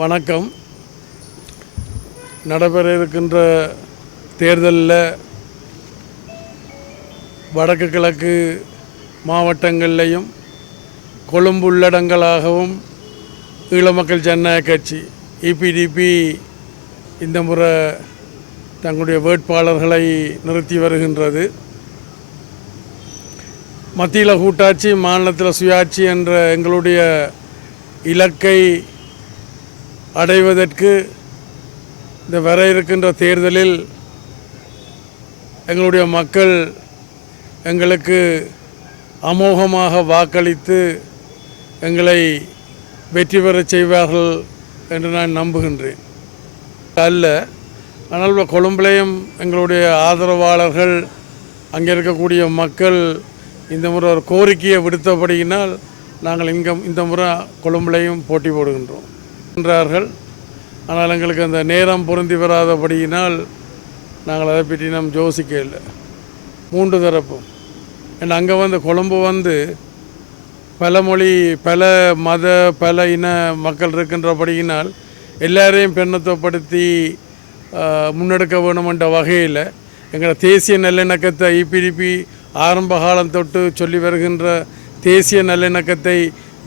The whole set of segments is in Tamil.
வணக்கம். நடைபெற இருக்கின்ற தேர்தலில் வடக்கு கிழக்கு மாவட்டங்களிலையும் கொழும்பு உள்ளடங்களாகவும் ஈழமக்கள் ஜனநாயக கட்சி EPDP இந்த முறை தங்களுடைய வேட்பாளர்களை நிறுத்தி வருகின்றது. மத்தியில் கூட்டாட்சி, மாநிலத்தில் சுயாட்சி என்ற எங்களுடைய இலக்கை அடைவதற்கு இந்த வர இருக்கின்ற தேர்தலில் எங்களுடைய மக்கள் எங்களுக்கு அமோகமாக வாக்களித்து எங்களை வெற்றி பெறச் செய்வார்கள் என்று நான் நம்புகின்றேன். அல்ல, ஆனால் கொழும்பிலையும் எங்களுடைய ஆதரவாளர்கள், அங்கே இருக்கக்கூடிய மக்கள் இந்த முறை ஒரு கோரிக்கையை விடுத்தபடியினால் நாங்கள் இந்த முறை கொழும்பிலையும் போட்டி போடுகின்றோம் என்றார்கள். ஆனால் எங்களுக்கு அந்த நேரம் பொருந்தி வராதபடியினால் நாங்கள் அதை பற்றி யோசிக்க இல்லை. 3 தரப்பும் ஏன்னா அங்கே கொழும்பு பல மொழி, பல மத, பல இன மக்கள் இருக்கின்றபடியினால் எல்லாரையும் பெண்ணத்துவப்படுத்தி முன்னெடுக்க வேணும் என்ற வகையில் எங்கள் தேசிய நல்லிணக்கத்தை EPDP ஆரம்ப காலம் தொட்டு சொல்லி வருகின்ற தேசிய நல்லிணக்கத்தை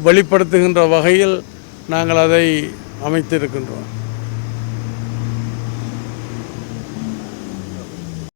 வெளிப்படுத்துகின்ற வகையில் நாங்கள் அதை அமைத்திருக்கின்றோம்.